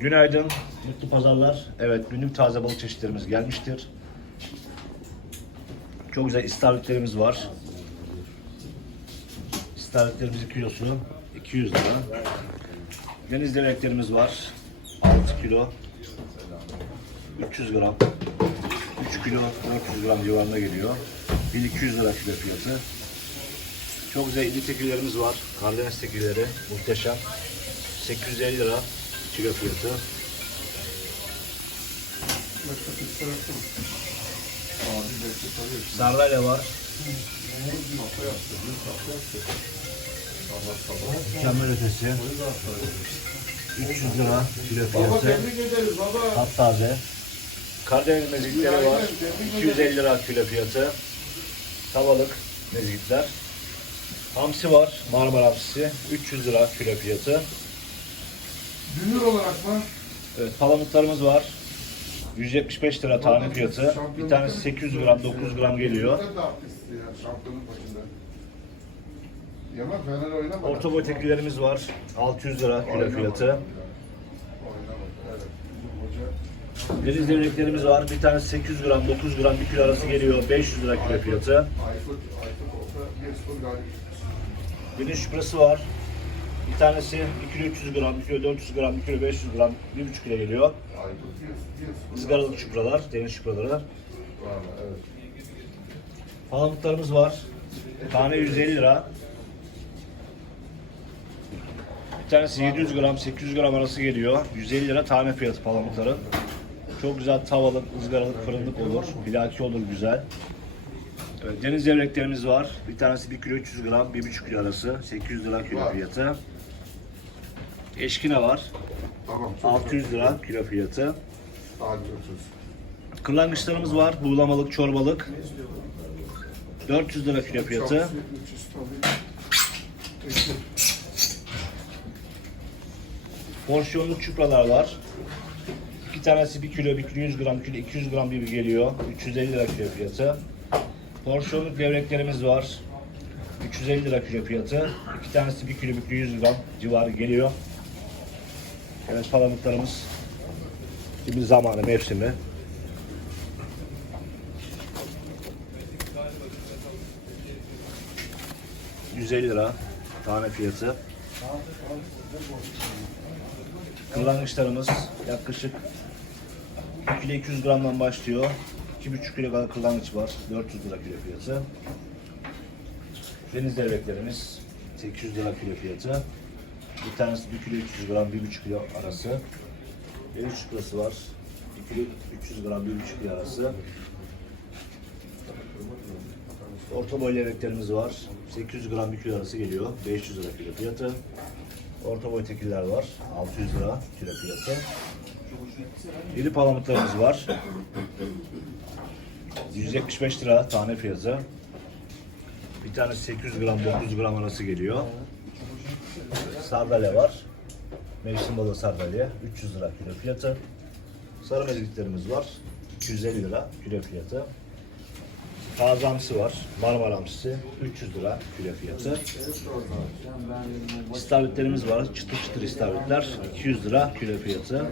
Günaydın, mutlu pazarlar. Evet, günlük taze balık çeşitlerimiz gelmiştir. Çok güzel istavritlerimiz var. İstavritlerimizin kilosu 200 lira. Deniz levreklerimiz var. 6 kilo. 300 gram. 3 kilo 400 gram civarında geliyor. 1200 lira kilo fiyatı. Çok güzel iri tekillerimiz var. Karadeniz tekilleri muhteşem. 850 lira kilo fiyatı. Sardalya var. Mükemmel ötesi. 300 lira kilo fiyatı. Taptaze. Karadeniz mezgitleri var. 250 lira kilo fiyatı. Tavalık mezgitler. Hamsi var. Marmara hamsisi. 300 lira kilo fiyatı. Dünür olarak mı? Evet, palamutlarımız var. 175 lira tane fiyatı. Bir tanesi 800 gram, 900 gram geliyor. Orta boy teklilerimiz var. 600 lira kilo fiyatı. Deniz devreklerimiz var. Bir tanesi 800 gram, 900 gram, 1 kilo arası geliyor. 500 lira kilo fiyatı. Aykut, Aykut olsa 1-0 galip. Deniz şüpresi var. Bir tanesi 1 kilo 300 gram, 1 kilo 400 gram, 1 kilo 500 gram, 1,5 kilo geliyor. Aykut 1-0. Izgaralık şüpralar, deniz? Evet. Palamutlarımız var. Tane 150 lira. Bir tanesi 700 gram, 800 gram arası geliyor. 150 lira tane fiyatı palamutların. Çok güzel tavalık, ızgaralık, fırınlık olur. Bilaki olur güzel. Evet, deniz devreklerimiz var. Bir tanesi 1 kilo 300 gram, 1,5 kilo arası. 800 lira kilo fiyatı. Eşkine var. Tamam. çok 600 lira kilo fiyatı. güzel. Hadi 30. Kırlangıçlarımız var. Buğulamalık, çorbalık. 400 lira kilo fiyatı. Çok 300 tabii. Peki. Porsiyonluk çupralar var. İki tanesi 1 kilo, 1 kilo 100 gram, 1 kilo 200 gram gibi geliyor. 350 lira kilo fiyatı. Porsiyonluk levreklerimiz var. 350 lira kilo fiyatı. İki tanesi 1 kilo, 1 kilo 100 gram civarı geliyor. Evet palamutlarımız. Şimdi zamanı, mevsimi. ...150 lira tane fiyatı. Kırlangıçlarımız yaklaşık 2 kilo 200 gramdan başlıyor. 2,5 kilo kadar kırlangıç var. 400 lira kilo fiyatı. Deniz devreklerimiz 800 lira kilo fiyatı. Bir tanesi 1 kilo 300 gram, 1,5 kilo arası. Deniz çuprası var. 1 kilo 300 gram, 1,5 kilo arası. Orta boy levreklerimiz var. 800 gram 1 kilo arası geliyor. 500 lira kilo fiyatı. Orta boy tekiller var. 600 lira kilo fiyatı. İri palamutlarımız var. 175 lira tane fiyatı. Bir tane 800 gram 900 gram arası geliyor. Sardalya var. Mevsim balığı sardalya 300 lira kilo fiyatı. Sarı mezgitlerimiz var. 250 lira kilo fiyatı. Taze hamsi var. Marmara hamsisi 300 lira kilo fiyatı. İstavritlerimiz var. Çıtır çıtır istavritler. 200 lira kilo fiyatı.